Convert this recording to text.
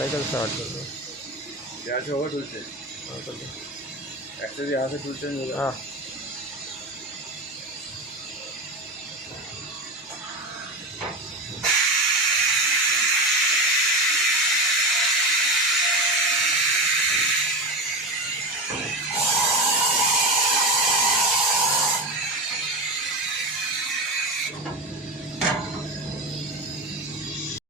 Cycle start कर दो। यहाँ से होगा टूल चेंज? हाँ कर दो। ऐसे भी यहाँ से टूल चेंज होगा? हाँ